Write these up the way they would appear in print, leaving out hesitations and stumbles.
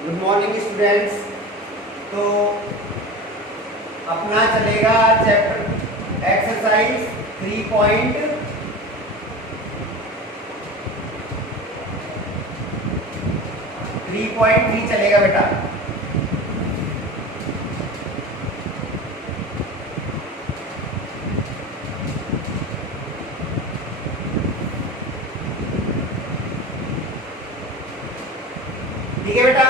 Good morning students. तो अपना चलेगा चैप्टर एक्सरसाइज 3.3 चलेगा बेटा। ठीक है बेटा।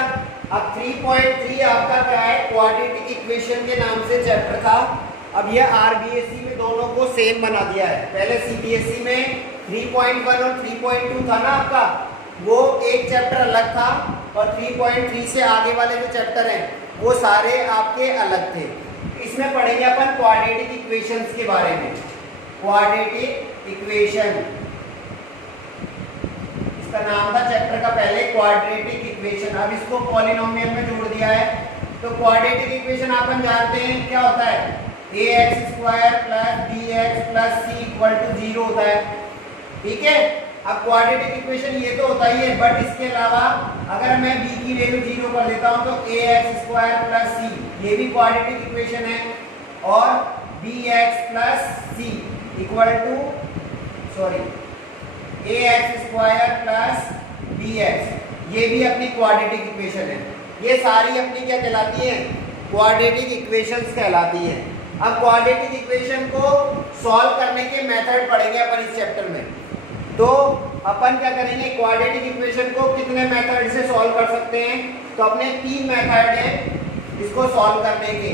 अब 3.3 आपका क्या है, क्वाड्रेटिक इक्वेशन के नाम से चैप्टर था। अब ये आरबीएसई में दोनों को सेम बना दिया है। पहले सीबीएसई में 3.1 और 3.2 था ना आपका, वो एक चैप्टर अलग था, और 3.3 से आगे वाले जो चैप्टर हैं वो सारे आपके अलग थे। इसमें पढ़ेंगे अपन क्वाड्रेटिक इक्वेशंस के बारे में। क्वाड्रेटिक इक्वेशन इसका नाम था चैप्टर का पहले, क्वाड्रेटिक इक्वेशन। अब इसको पॉलिनोमियल में जोड़ दिया है। तो क्वाड्रेटिक इक्वेशन अपन जानते हैं क्या होता है, ax² + bx + c = 0 होता है। ठीक है। अब क्वाड्रेटिक इक्वेशन ये तो होता ही है, बट इसके अलावा अगर मैं b की वैल्यू 0 कर देता हूं तो ax² + c ये भी क्वाड्रेटिक इक्वेशन है, और bx + c ax² + bx ये भी अपनी क्वाड्रेटिक इक्वेशन है। ये सारी अपनी क्या कहलाती है, क्वाड्रेटिक इक्वेशंस कहलाती हैं। अब क्वाड्रेटिक इक्वेशन को सॉल्व करने के मेथड पढ़ेंगे अपन इस चैप्टर में। तो अपन क्या करेंगे, क्वाड्रेटिक इक्वेशन को कितने मेथड से सॉल्व कर सकते हैं, तो अपने 3 मेथड हैं इसको सॉल्व करने के।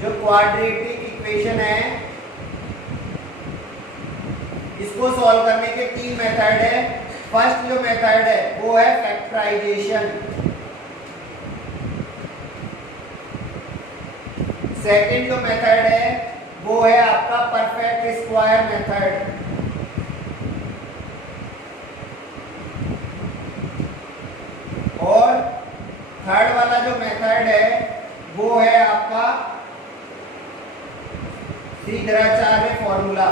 जो क्वाड्रेटिक इक्वेशन है इसको सॉल्व करने के 3 मेथड है। फर्स्ट जो मेथड है वो है फैक्टराइजेशन, सेकंड जो मेथड है वो है आपका परफेक्ट स्क्वायर मेथड, और थर्ड वाला जो मेथड है वो है आपका श्रीधराचार्य फॉर्मूला।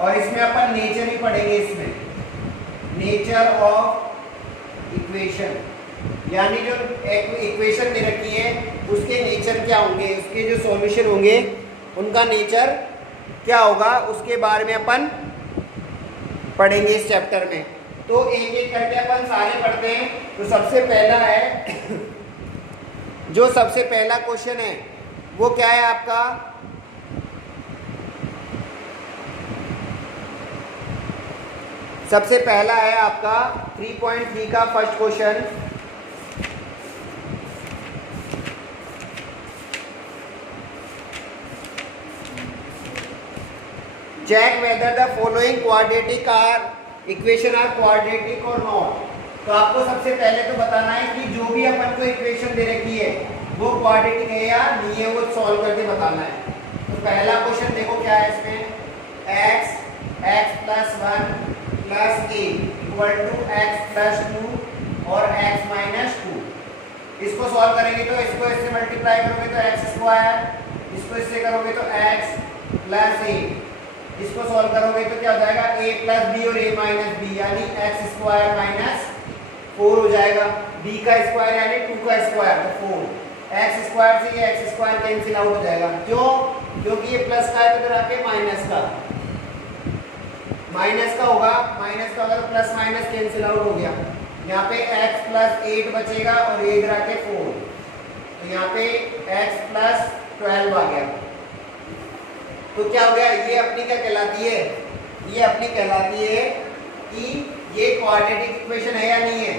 और इसमें अपन नेचर ही पढ़ेंगे, इसमें नेचर ऑफ इक्वेशन, यानी जो इक्वेशन दे रखी है उसके नेचर क्या होंगे, उसके जो सॉल्यूशन होंगे उनका नेचर क्या होगा, उसके बारे में अपन पढ़ेंगे इस चैप्टर में। तो एक एक करके अपन सारे पढ़ते हैं। तो सबसे पहला है जो सबसे पहला क्वेश्चन है वो क्या है आपका, सबसे पहला है आपका 3.3 का first question. Check whether the following quadratic equation are quadratic और नॉट। तो आपको सबसे पहले तो बताना है कि जो भी अपन को इक्वेशन दे रखी है वो क्वाड्रेटिक है या नहीं है, वो सॉल्व करके बताना है। तो पहला क्वेश्चन देखो क्या है इसमें, x + 1 + a = x + 2 और x - 2। इसको सॉल्व करेंगे तो इसको इससे मल्टीप्लाई करोगे तो x², इसको इससे करोगे तो x + a, इसको सॉल्व करोगे तो क्या हो जाएगा, a + b और a - b यानी x² - 4 हो जाएगा। b का स्क्वायर यानी 2 का स्क्वायर तो 4, x² से ये x² कैंसिल आउट हो जाएगा। क्यों, क्योंकि ये प्लस का है तो इधर आके माइनस का होगा, माइनस का होगा तो प्लस माइनस कैंसिल आउट हो गया। यहाँ पे x + 8 बचेगा और ये इधर आके 4, तो यहाँ पे x + 12 आ गया। तो क्या हो गया, ये अपनी क्या कहलाती है, ये अपनी कहलाती है कि ये क्वाड्रेटिक इक्वेशन है या नहीं है।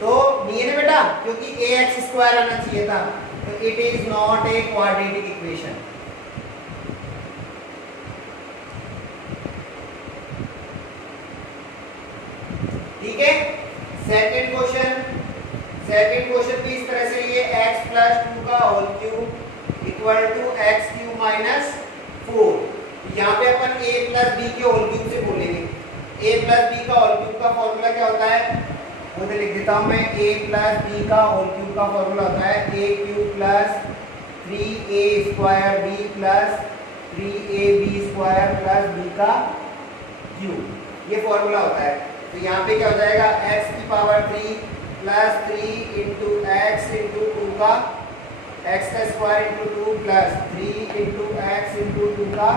तो नहीं है ना बेटा, क्योंकि ax² आना चाहिए था, तो it is not a quadratic equation. ठीक है। सेकंड क्वेश्चन भी इस तरह से, ये x + 2 का होल क्यूब = x³ - 4। यहाँ पे अपन a + b के होल क्यूब से बोलेंगे। a + b का होल क्यूब का फॉर्मूला क्या होता है, वो तो लिख देता हूँ मैं, a + b का होल क्यूब का फॉर्मूला होता है a³ + 3a² b + 3ab² plus b का क्यूब, ये फॉर्मूला होता है। तो यहाँ पे क्या हो जाएगा, x की power 3 plus 3 into x into 2 का x का square into 2 plus 3 into x into 2 का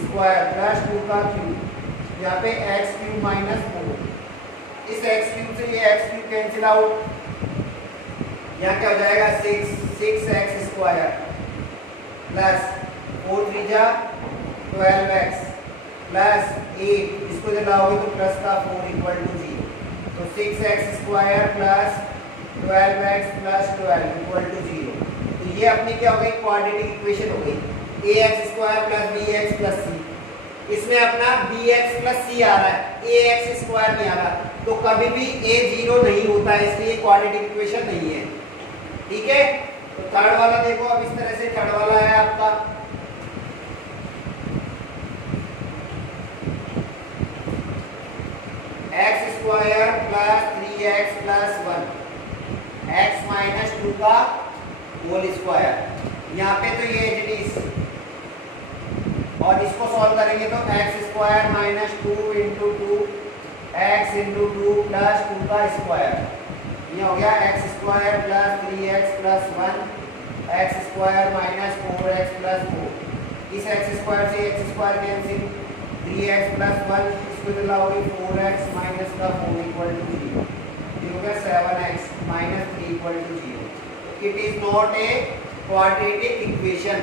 स्क्वायर प्लस 2 का क्यूब। यहाँ पे x क्यूब माइनस 4, इस x क्यूब से ये x क्यूब कैंसिल आउट, यहाँ क्या हो जाएगा 6x स्क्वायर प्लस 4 3 जा 12x प्लस 8, इसको जब लाओगे तो प्लस का 4 इक्वल टू 0। तो 6x square plus 12x plus 12 equal to 0। तो ये अपनी क्या हो गई, क्वाड्रेटिक इक्वेशन हो गई। ax square plus bx plus c, इसमें अपना bx प्लस c आ रहा है, ax स्क्वायर नहीं आ रहा, तो कभी भी a 0 नहीं होता है, इसलिए क्वाड्रेटिक इक्वेशन नहीं है। ठीक है, तो थर्ड वाला देखो, अब इस तरह से थर्ड वाला है आपका x square plus 3x plus 1 x minus 2 का होल स्क्वायर। यहाँ पे तो ये एज, और इसको सॉल्व करेंगे तो x square minus 2 into 2 x into 2 plus 2 का स्क्वायर, ये हो गया x square plus 3x plus 1 x square minus 4x plus 4। इस x स्क्वायर से x square cancel, 3x plus 1 इसको दिलाओगे 4x माइनस का 4 इक्वल टू 0, ये हो गया 7x minus 3 equal to 0। It is not a quadratic equation.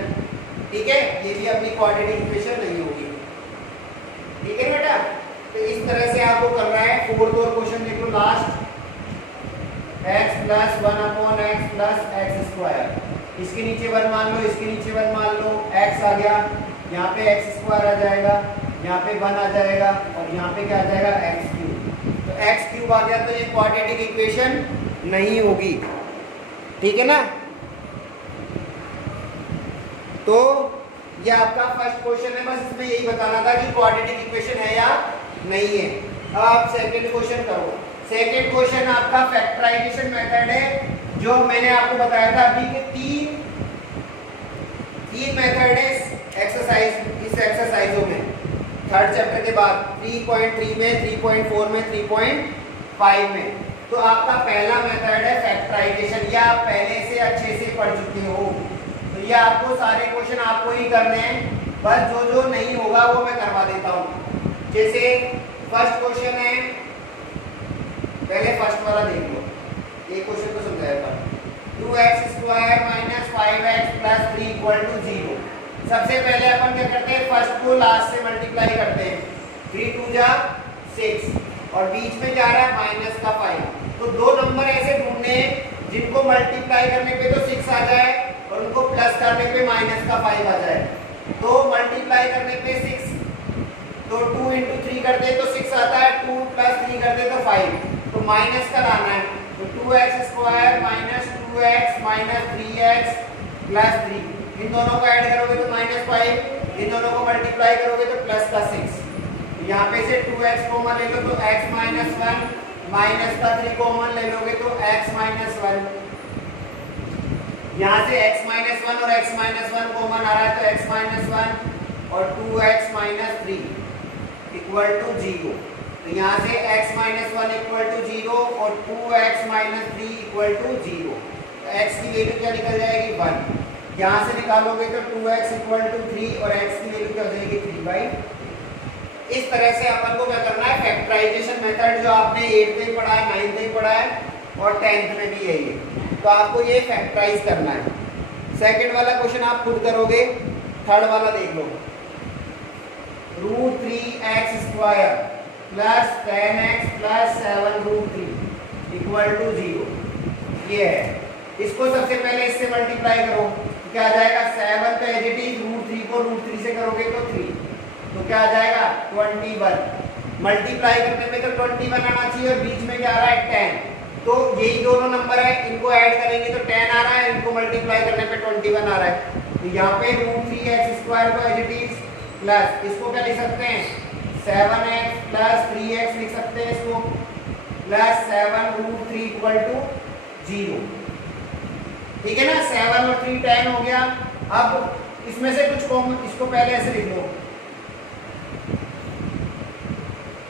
ठीक है, ये भी अपनी क्वाड्रेटिक इक्वेशन नहीं होगी। ठीक है बेटा, तो इस तरह से आपको करना है। फोर्थ और क्वेश्चन देख लो last, x plus 1 upon x plus x square, इसके नीचे 1 मान लो, इसके नीचे 1 मान लो, x आ गया, यहाँ पे x स्क्वायर आ जाएगा, यहाँ पे 1 आ जाएगा, और यहाँ पे क्या आ जाएगा x क्यूब। तो x क्यूब आ गया, तो ये क्वाड्रेटिक इक्वेशन नहीं होगी। ठीक है ना, तो ये आपका फर्स्ट क्वेश्चन है, बस इसमें यही बताना था कि क्वाड्रेटिक इक्वेशन है या नहीं है। अब आप सेकंड क्वेश्चन करो। सेकंड क्वेश्चन आपका फैक्टराइजेशन मेथड है, जो मैंने आपको बताया था अभी के तीन मेथड है एक्सरसाइज, इस एक्सरसाइजों में थर्ड चैप्टर के बाद 3.3 में, 3.4 में, 3.5 में। तो आपका पहला मेथड है फैक्टराइजेशन, या आप पहले से अच्छे से पढ़ चुके हो, तो ये आपको सारे क्वेश्चन आपको ही करने हैं, बस जो जो नहीं होगा वो मैं करवा देता हूँ। जैसे फर्स्ट क्वेश्चन है, पहले फर्स्ट वाला देख लो, ये क्वेश्चन को समझाया था, 2x square minus 5x plus 3 equal to 0। सबसे पहले अपन क्या करते हैं, फर्स्ट को लास्ट से मल्टीप्लाई करते हैं, 3 2 जा 6, और बीच में जा रहा है माइनस का 5। तो दो नंबर ऐसे ढूंढने हैं जिनको मल्टीप्लाई करने पे तो 6 आ जाए और उनको प्लस करने पे माइनस का 5 आ जाए। तो मल्टीप्लाई करने पे 6, तो 2 इंटू 3 कर दे तो 6 आता है, 2 प्लस 3 कर दे तो 5, तो माइनस का लाना है। तो 2x square minus 2x minus 3x plus 3, इन दोनों को ऐड करोगे तो माइनस 5, इन दोनों को मल्टीप्लाई करोगे तो प्लस का 6। यहाँ पे से 2x कॉमन ले लो तो x माइनस 1, माइनस का 3 कॉमन ले लोगे तो x माइनस 1। यहाँ से x माइनस 1 और x माइनस 1 कॉमन आ रहा है तो x माइनस 1 और 2x माइनस 3 इक्वल टू 0। तो यहाँ से x माइनस 1 इक्वल टू 0 और 2x माइनस 3 इक्वल टू 0। तो x की वैल्यू क्या निकल जाएगी 1। यहाँ से निकालोगे तो 2x इक्वल टू 3 और x की वैल्यू क्या हो जाएगी 3/। इस तरह से अपन को क्या करना है, फैक्टराइजेशन मेथड जो आपने 8th में पढ़ा है, 9th में पढ़ा है और 10th में भी यही है, तो आपको ये फैक्टराइज करना है। सेकंड वाला क्वेश्चन आप खुद करोगे, थर्ड वाला देख लो, √3x square plus 10x plus 7√3 equal to 0। ये है, इसको सबसे पहले इससे मल्टीप्लाई करो तो क्या आ जाएगा 7, तो एज इट इज √3 को √3 से करोगे तो 3, तो क्या आ जाएगा 21। मल्टीप्लाई करने पे तो 21 आना चाहिए और बीच में क्या आ रहा है 10, तो यही दोनों नंबर है, इनको ऐड करेंगे तो 10 आ रहा है, इनको मल्टीप्लाई करने पे 21 आ रहा है। तो यहाँ पे √3x स्क्वायर को एज इट इज प्लस, इसको क्या लिख सकते हैं 7x प्लस 3x लिख सकते हैं इसको, प्लस 7√3 इक्वल टू 0। ठीक है ना, 7 और 3 10 हो गया। अब इसमें से कुछ कॉमन, इसको पहले ऐसे लिख लो,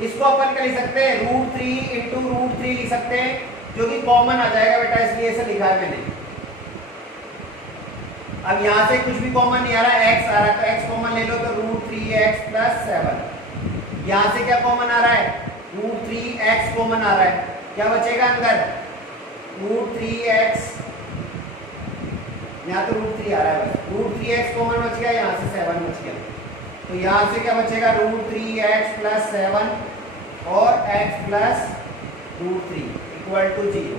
इसको अपन क्या लिख सकते हैं, √3 इंटू √3 लिख सकते हैं, जो कि कॉमन आ जाएगा बेटा, इसलिए ऐसे लिखा है मैंने। अब यहाँ से कुछ भी कॉमन नहीं आ रहा, x आ रहा है तो x कॉमन ले लो, तो √3x + 7। यहाँ से क्या कॉमन आ रहा है, √3x कॉमन आ रहा है, क्या बचेगा अंदर, √3x, यहाँ तो √3 आ रहा है बस, √3x कॉमन बच गया, यहाँ से 7 बच गया, तो यहाँ से क्या बचेगा, √3x + 7 और x + √3 = 0,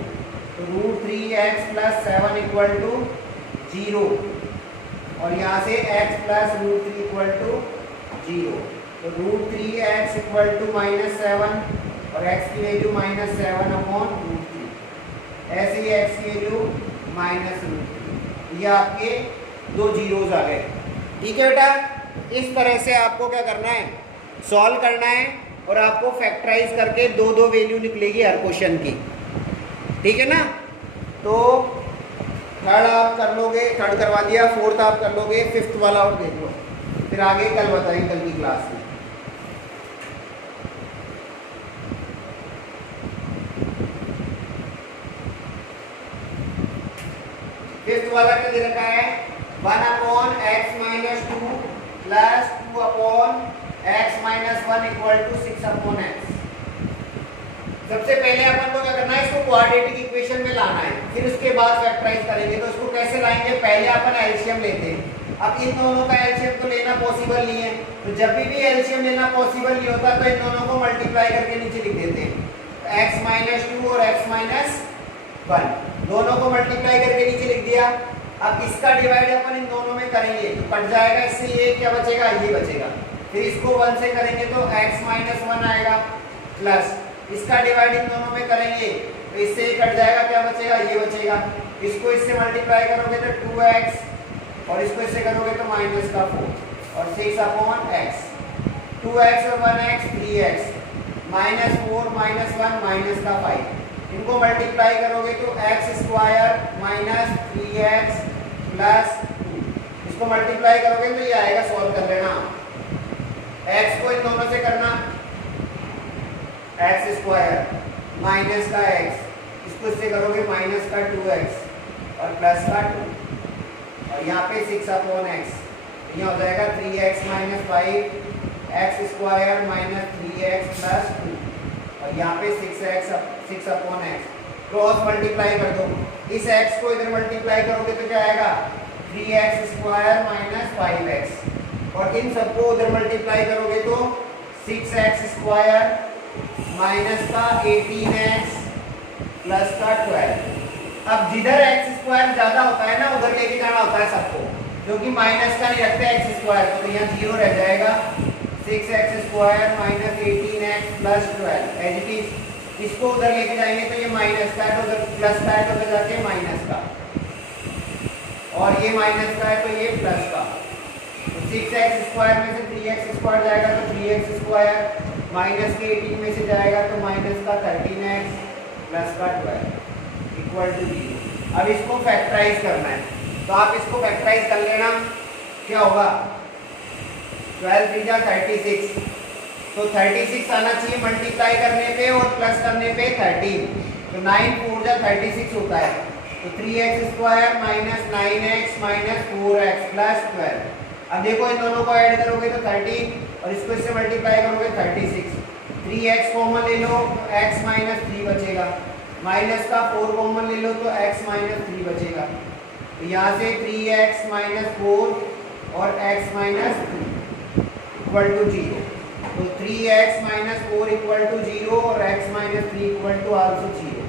तो √3x + 7 = 0 और यहाँ से x + √3 = 0, तो √3x = -7 और x की वैल्यू -7/√3, ऐसे ही x की वैल्यू -√3, ये आपके दो जीरोज आ गए। ठीक है बेटा, इस तरह से आपको क्या करना है, सॉल्व करना है और आपको फैक्टराइज करके दो दो वैल्यू निकलेगी हर क्वेश्चन की। ठीक है ना, तो थर्ड आप कर लोगे, थर्ड करवा दिया, फोर्थ आप कर लोगे, फिफ्थ वाला और देख लो, फिर आगे कल बताएंगे कल की क्लास में। फिफ्थ वाला क्या दे रखा है, 1/x - 2 + 2/x - 1 = 6/x। सबसे पहले अपन को क्या करना है, इसको क्वाड्रेटिक इक्वेशन में लाना है, फिर उसके बाद फैक्टराइज करेंगे। तो इसको कैसे लाएंगे, पहले अपन एलसीएम लेते हैं। अब इन दोनों का एलसीएम तो लेना पॉसिबल नहीं है, तो जब भी एलसीएम लेना पॉसिबल नहीं होता तो इन दोनों को मल्टीप्लाई करके नीचे लिख देते हैं, x - 2 और x - 1 दोनों को मल्टीप्लाई करके नीचे लिख दिया। अब इसका डिवाइड अपन इन दोनों में करेंगे तो कट जाएगा, इससे ये क्या बचेगा, ये बचेगा। फिर इसको 1 से करेंगे तो x - 1 आएगा, प्लस इसका डिवाइड इन दोनों में करेंगे तो इससे ये कट जाएगा, क्या बचेगा, ये बचेगा। इसको इससे मल्टीप्लाई करोगे तो 2x और इसको इससे करोगे तो -4 और 6/x, 2x और 1x 3x, -4 -1 -5, इनको मल्टीप्लाई करोगे तो x² - 3x + 2, इसको मल्टीप्लाई करोगे तो ये आएगा, सॉल्व कर लेना। x को इन दोनों से करना, x² - -x, इसको इससे करोगे -2x और +2 और यहाँ पे 6/x, ये हो जाएगा 3x - 5 x² - 3x + 2 और यहाँ पे 6/x, क्रॉस मल्टीप्लाई कर दो, इस x को इधर मल्टीप्लाई करोगे तो क्या आएगा, 3x² - 5x और इन सबको उधर मल्टीप्लाई करोगे तो 6x² -18x + 12। अब जिधर x² ज्यादा होता है ना उधर लेके जाना होता है सबको, क्योंकि माइनस का नहीं रखते x², तो यहाँ 0 रह जाएगा, 6x² - 18x + 12 as it is. इसको उधर लेके जाएंगे तो ये माइनस का है, तो उधर प्लस का है तो उधर जाके माइनस का, और ये माइनस का है तो ये प्लस का, तो 6x² में से 3x² जाएगा तो 3x², माइनस के 18 में से जाएगा तो माइनस का 13x + 12 = 0। अब इसको फैक्टराइज करना है, तो आप इसको फैक्टराइज कर लेना, क्या होगा, 12 × 3 = 36, तो 36 आना चाहिए मल्टीप्लाई करने पे और प्लस करने पे 13, तो 9 × 4 = 36 होता है, तो 3x² - 9x - 4x + 12। अब देखो इन दोनों को ऐड करोगे तो 13 और इसको इससे मल्टीप्लाई करोगे 36, 3x कॉमन ले लो तो x - 3 बचेगा, माइनस का 4 कॉमन ले लो तो x - 3 बचेगा, तो यहाँ से 3x - 4 और x - 3 = 0, तो 3x - 4 = 0 और x - 3 = also 0।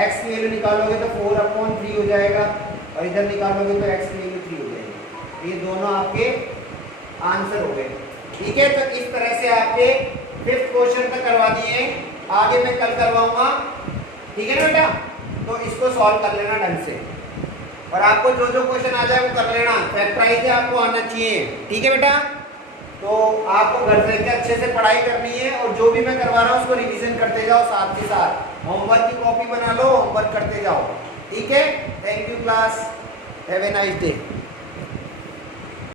x की वैल्यू निकालोगे तो 4/3 हो जाएगा और इधर निकालोगे तो x की वैल्यू 3 हो जाएगी। ये दोनों आपके आंसर हो गए। ठीक है, तो इस तरह से आपके 5th क्वेश्चन तक करवा दिए, आगे मैं कल करवाऊंगा। ठीक है ना बेटा, तो इसको सॉल्व कर लेना ढंग से, और आपको जो जो क्वेश्चन आ जाए वो कर लेना, फैक्टराइज आपको आना चाहिए। ठीक है बेटा, तो आपको घर से अच्छे से पढ़ाई करनी है और जो भी मैं करवा रहा हूँ उसको रिवीजन करते जाओ, साथ के साथ होमवर्क की कॉपी बना लो, होमवर्क करते जाओ। ठीक है, thank you class, have a nice day.